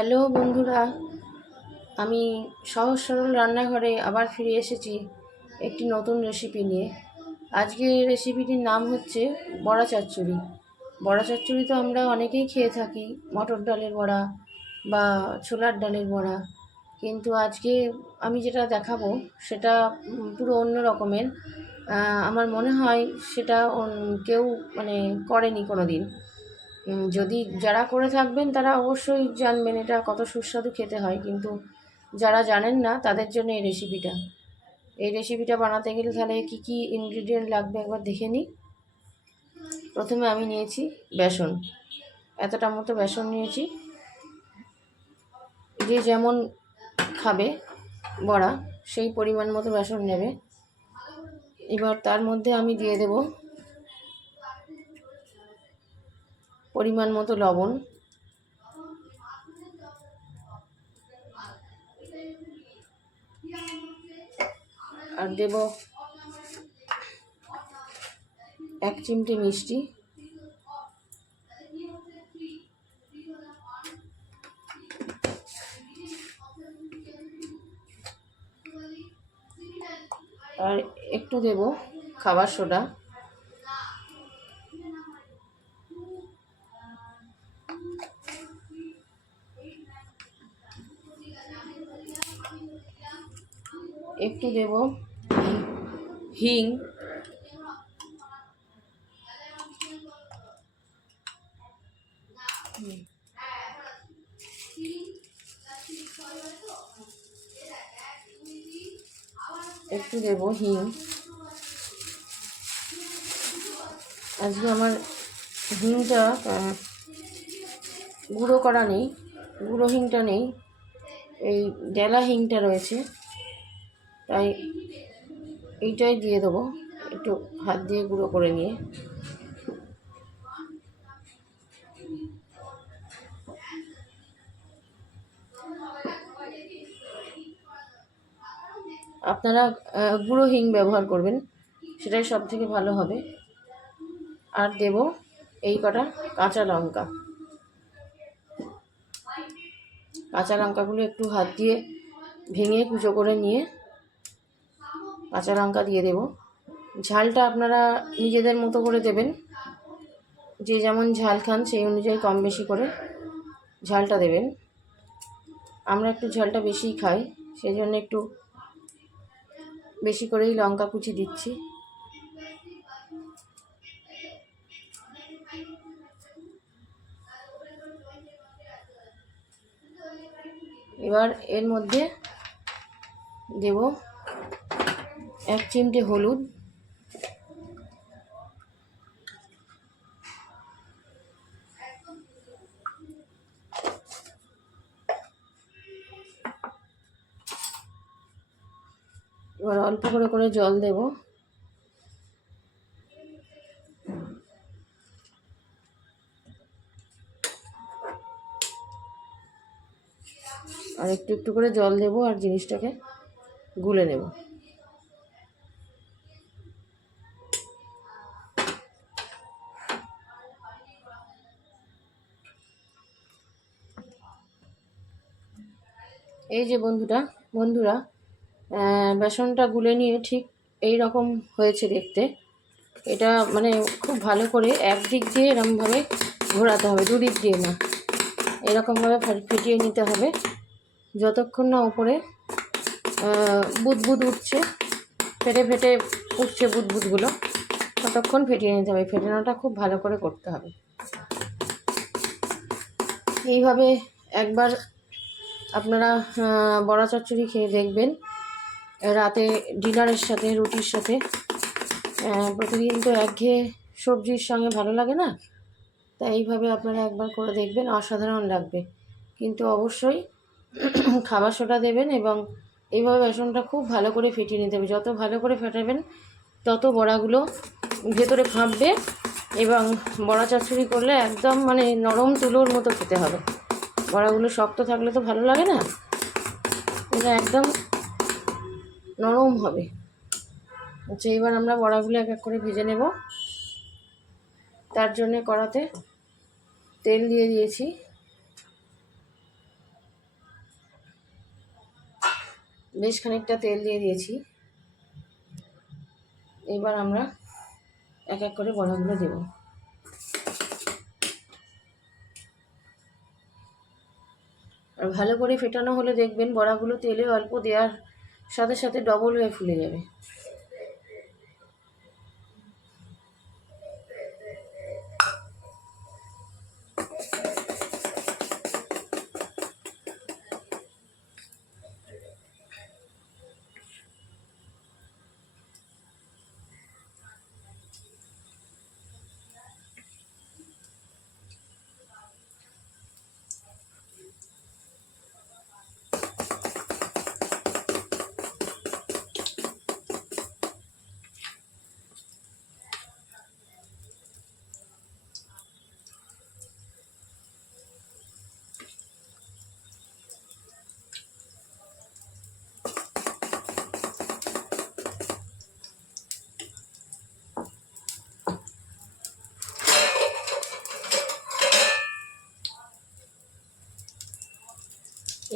Hello বন্ধুরা, আমি সহজ সরল রান্নাঘরে আবার ফিরে এসেছি একটি নতুন রেসিপি নিয়ে। আজকে রেসিপিটির নাম হচ্ছে বড়া চচ্চড়ি। বড়া চচ্চড়ি তো আমরা অনেকেই খেয়ে থাকি, মটর ডালের বড়া বা ছোলার ডালের বড়া। কিন্তু আজকে আমি যেটা দেখাবো সেটা পুরো অন্য রকমের। আমার মনে হয় সেটা কেউ করেনি কোনো দিন। যদি যারা করে থাকবেন তারা অবশ্যই জানবেন এটা কত সুস্বাদু খেতে হয়, কিন্তু যারা জানেন না তাদের জন্য এই রেসিপিটা বানাতে গেলে তাহলে কী কী ইনগ্রিডিয়েন্ট লাগবে একবার দেখে নিই। প্রথমে আমি নিয়েছি বেসন, এতটা মতো বেসন নিয়েছি। যে যেমন খাবে বড়া সেই পরিমাণ মতো বেসন নেবে। এবার তার মধ্যে আমি দিয়ে দেব পরিমাণ মতো লবণ, আর দেব 1 চিমটে মিষ্টি, আর একটু দেব খাবার সোডা। একটু দেব হিং, একটু দেব হিং। আজকে আমার হিংটা গুঁড়ো করা নেই, গুঁড়ো হিংটা নেই, এই ডেলা হিংটা রয়েছে, তাই এইটাই দিয়ে দেবো একটু হাত দিয়ে গুঁড়ো করে নিয়ে। আপনারা গুঁড়ো হিং ব্যবহার করবেন, সেটাই সব থেকে ভালো হবে। আর দেব এই কটা কাঁচা লঙ্কা। কাঁচা লঙ্কাগুলো একটু হাত দিয়ে ভেঙে কুচো করে নিয়ে কাঁচা লঙ্কা দিয়ে দেব। ঝালটা আপনারা নিজেদের মতো করে দেবেন, যে যেমন ঝাল খান সেই অনুযায়ী কম বেশি করে ঝালটা দেবেন। আমরা একটু ঝালটা বেশিই খাই, সেই জন্য একটু বেশি করেই লঙ্কা কুচি দিচ্ছি। এবার এর মধ্যে দেব 1 চিমটে হলুদ, এবার অল্প করে করে জল দেব। আর একটু একটু করে জল দেব আর জিনিসটাকে গুলে নেব। এই যে বন্ধুরা বেসনটা গুলে নিয়ে ঠিক এই রকম হয়েছে দেখতে। এটা খুব ভালো করে একদিক দিয়ে এরকমভাবে ঘোরাতে হবে, দুদিক দিয়ে না, এরকমভাবে ফেটিয়ে নিতে হবে যতক্ষণ না উপরে বুদবুদ উঠছে, ফেটে ফেটে উঠছে বুদবুদগুলো, ততক্ষণ ফেটিয়ে নিতে হবে। ফেটানোটা খুব ভালো করে করতে হবে। এইভাবে একবার আপনারা বড়া চচ্চড়ি খেয়ে দেখবেন, রাতে ডিনারের সাথে, রুটির সাথে। প্রতিদিন তো একঘেয়ে সবজির সঙ্গে ভালো লাগে না, তাই এইভাবে আপনারা একবার করে দেখবেন, অসাধারণ লাগবে। কিন্তু অবশ্যই খাবার সোডা দেবেন এবং এইভাবে বেসনটা খুব ভালো করে ফেটিয়ে নিতে হবে। যত ভালো করে ফেটাবেন তত বড়াগুলো ভেতরে ফাঁপবে এবং বড়া চচ্চড়ি করলে একদম নরম তুলোর মতো খেতে হবে। বড়াগুলো শক্ত থাকলে তো ভালো লাগে না, এটা একদম নরম হবে। আচ্ছা, এবার আমরা বড়াগুলো এক এক করে ভেজে নেব। তার জন্যে কড়াতে তেল দিয়ে দিয়েছি, বেশ খানিকটা তেল দিয়ে দিয়েছি। এবার আমরা এক এক করে বড়াগুলো দেব। আর ভালো করে ফেটানো হলে দেখবেন বড়াগুলো তেলে অল্প দেওয়ার সাথে সাথে ডবল হয়ে ফুলে যাবে।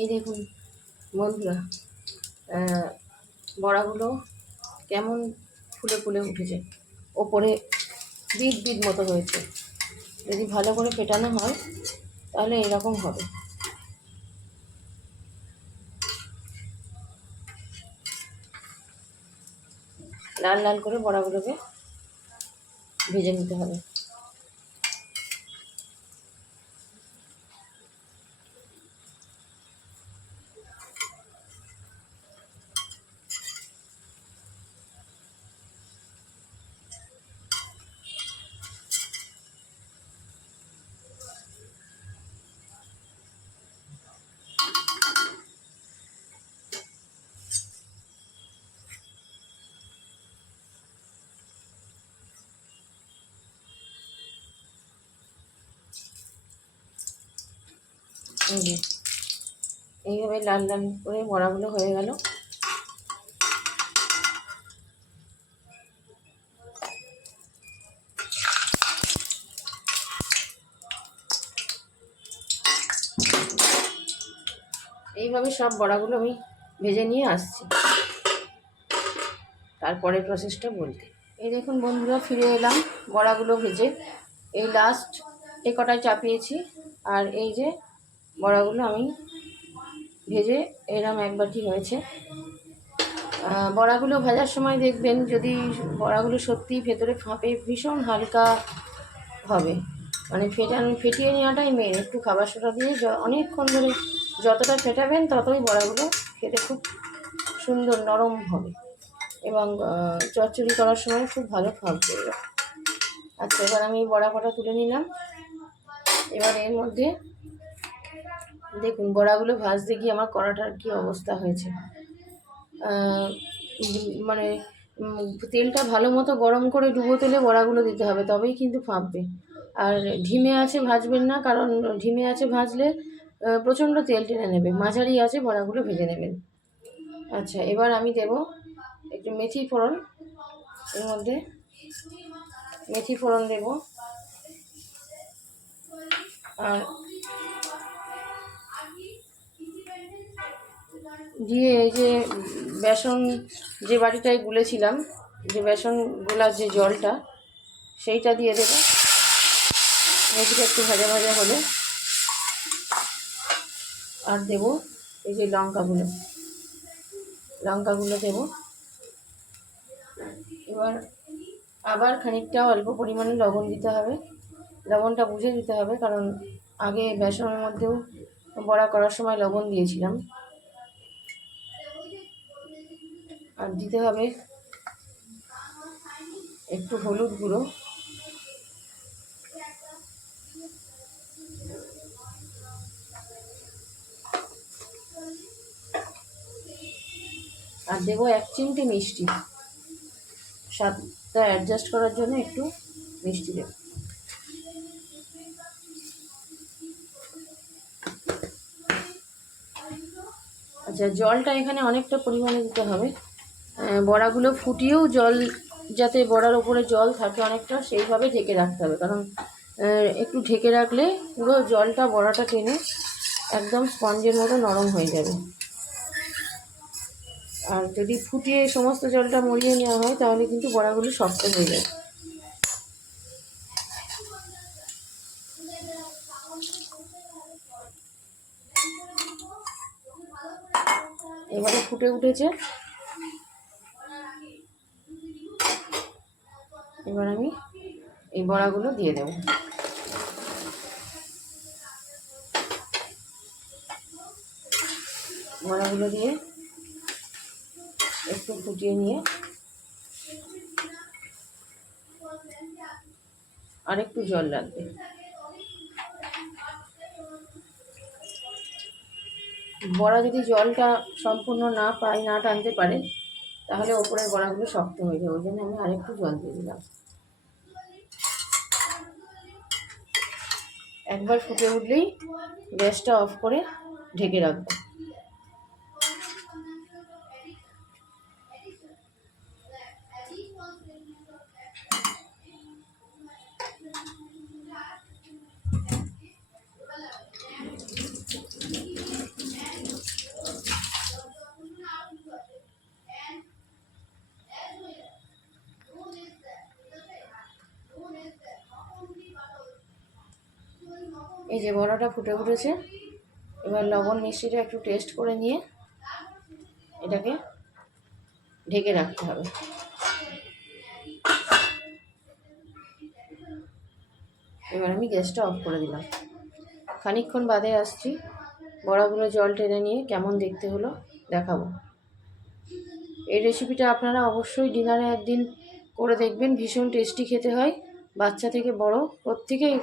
এই দেখুন বন্ধুরা, বড়াগুলো কেমন ফুলে ফুলে উঠেছে, ওপরে বিট বিট মতো হয়েছে। যদি ভালো করে ফেটানো হয় তাহলে এরকম হবে। লাল লাল করে বড়াগুলোকে ভেজে নিতে হবে। এইভাবে লাল লাল করে বড়াগুলো হয়ে গেল। এইভাবে সব বড়াগুলো আমি ভেজে নিয়ে আসছি, তারপরে প্রসেসটা বলতে। এই দেখুন বন্ধুরা, ফিরে এলাম বড়াগুলো ভেজে। এই লাস্ট কটায় চাপিয়েছি, আর এই যে বড়াগুলো আমি ভেজে এরম এক বাটি হয়েছে। বড়াগুলো ভাজার সময় দেখবেন যদি বড়াগুলো সত্যিই ভেতরে ফাঁপে, ভীষণ হালকা হবে, মানে ফেটিয়ে নেওয়াটাই মেন। একটু খাবার সোডা দিয়ে অনেকক্ষণ ধরে যতটা ফেটাবেন ততই বড়াগুলো খেতে খুব সুন্দর নরম হবে এবং চচ্চড়ি করার সময় খুব ভালো ফাঁপবে। আচ্ছা, এবার আমি বড়া কটা তুলে নিলাম। এবার এর মধ্যে দেখুন বড়াগুলো ভাজতে গিয়ে আমার কড়াটার কী অবস্থা হয়েছে। মানে তেলটা ভালো মতো গরম করে ডুবো তেলে বড়াগুলো দিতে হবে, তবেই কিন্তু ফাঁপবে। আর ধিমে আছে ভাজবেন না, কারণ ধিমে আছে ভাজলে প্রচণ্ড তেল টেনে নেবে। মাঝারি আছে বড়াগুলো ভেজে নেবেন। আচ্ছা, এবার আমি দেব একটু মেথি ফোড়ন। এর মধ্যে মেথি ফোড়ন দেব, আর দিয়ে এই যে বেসন যে বাটিটায় গুলেছিলাম, যে বেসন গোলার যে জলটা, সেইটা দিয়ে দেবো। মেথিটা একটু ভাজা ভাজা হলে আর দেবো এই যে লঙ্কাগুলো দেবো। এবার আবার খানিকটা অল্প পরিমাণে লবণ দিতে হবে। লবণটা বুঝে দিতে হবে, কারণ আগে বেসনের মধ্যেও বড়া করার সময় লবণ দিয়েছিলাম। আর দিতে হবে একটু হলুদ গুঁড়ো, আর দেবো 1 চিমটি মিষ্টি। স্বাদটা অ্যাডজাস্ট করার জন্য একটু মিষ্টি দেব। আচ্ছা, জলটা এখানে অনেকটা পরিমাণে দিতে হবে। বড়াগুলো ফুটিয়েও জল, যাতে বড়ার ওপরে জল থাকে অনেকটা, সেইভাবে ঢেকে রাখতে হবে, কারণ একটু ঢেকে রাখলে পুরো জলটা বড়াটা টেনে একদম স্পঞ্জের মতো নরম হয়ে যাবে। আর যদি ফুটিয়ে সমস্ত জলটা মরিয়ে নেওয়া হয় তাহলে কিন্তু বড়াগুলো শক্ত হয়ে যায়। এবারে ফুটে উঠেছে, এবার আমি এই বড়াগুলো দিয়ে দেব। বড়াগুলো দিয়ে একটু ফুটিয়ে নিয়ে আর একটু জল লাগবে। বড়া যদি জলটা সম্পূর্ণ না পায়, না টানতে পারে, তাহলে ওপরের বড়াগুলো শক্ত হয়ে যাবে। ওই জন্য আমি আরেকটু জল দিয়ে দিলাম। একবার ফুটে উঠলেই গ্যাসটা অফ করে ঢেকে রাখবো। এই যে বড়াটা ফুটে উঠেছে, এবার লবণ মিষ্টিটা একটু টেস্ট করে নিয়ে এটাকে ঢেকে রাখতে হবে। এবার আমি গ্যাসটা অফ করে দিলাম। খানিকক্ষণ বাদে আসছি, বড়াগুলো জল টেনে নিয়ে কেমন দেখতে হলো দেখাবো। এই রেসিপিটা আপনারা অবশ্যই ডিনারে একদিন করে দেখবেন, ভীষণ টেস্টি খেতে হয়। বাচ্চা থেকে বড় প্রত্যেকেই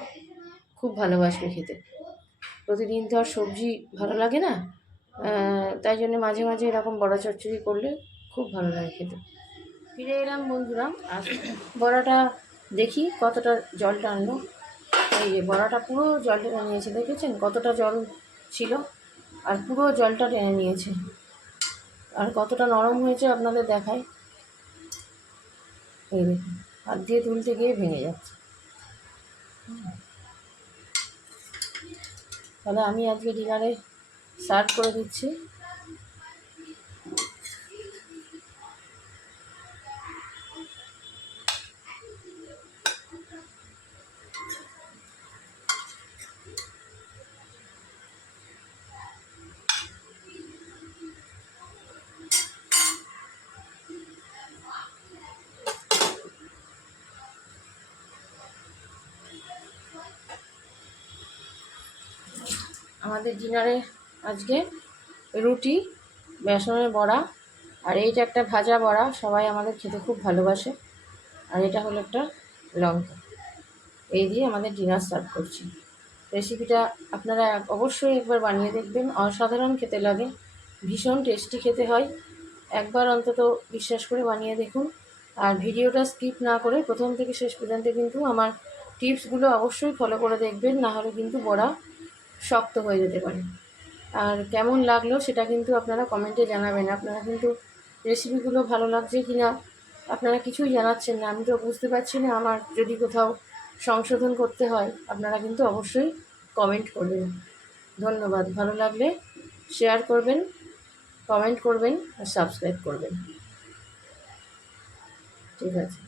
খুব ভালোবাসবে খেতে। প্রতিদিন তো আর সবজি ভালো লাগে না, তাই জন্য মাঝে মাঝে এরকম বড়া চচ্চড়ি করলে খুব ভালো লাগে খেতে। ফিরে এলাম বন্ধুরা, আর বড়াটা দেখি কতটা জল টানলো। এই যে বড়াটা পুরো জল টেনে নিয়েছে, দেখেছেন কতটা জল ছিল, আর পুরো জলটা টেনে নিয়েছে। আর কতটা নরম হয়েছে আপনাদের দেখায়, এই দেখুন হাত দিয়ে তুলতে গিয়ে ভেঙে যাচ্ছে। তাহলে আমি আজকে ডিনারে সার্ভ করে দিচ্ছি। আমাদের ডিনারে আজকে রুটি, বেসনের বড়া, আর এইটা একটা ভাজা বড়া, সবাই আমাদের খেতে খুব ভালোবাসে। আর এটা হলো একটা লঙ্কা। এই দিয়ে আমাদের ডিনার সার্ভ করছি। রেসিপিটা আপনারা অবশ্যই একবার বানিয়ে দেখবেন, অসাধারণ খেতে লাগে, ভীষণ টেস্টি খেতে হয়। একবার অন্তত বিশ্বাস করে বানিয়ে দেখুন। আর ভিডিওটা স্কিপ না করে প্রথম থেকে শেষ পর্যন্ত কিন্তু আমার টিপসগুলো অবশ্যই ফলো করে দেখবেন, নাহলে কিন্তু বড়া শক্ত হয়ে যেতে পারে। আর কেমন লাগলো সেটা কিন্তু আপনারা কমেন্টে জানাবেন। আপনারা কিন্তু রেসিপিগুলো ভালো লাগছে কি না আপনারা কিছুই জানাচ্ছেন না, আমি তো বুঝতে পারছি না। আমার যদি কোথাও সংশোধন করতে হয় আপনারা কিন্তু অবশ্যই কমেন্ট করবেন। ধন্যবাদ। ভালো লাগলে শেয়ার করবেন, কমেন্ট করবেন আর সাবস্ক্রাইব করবেন। ঠিক আছে।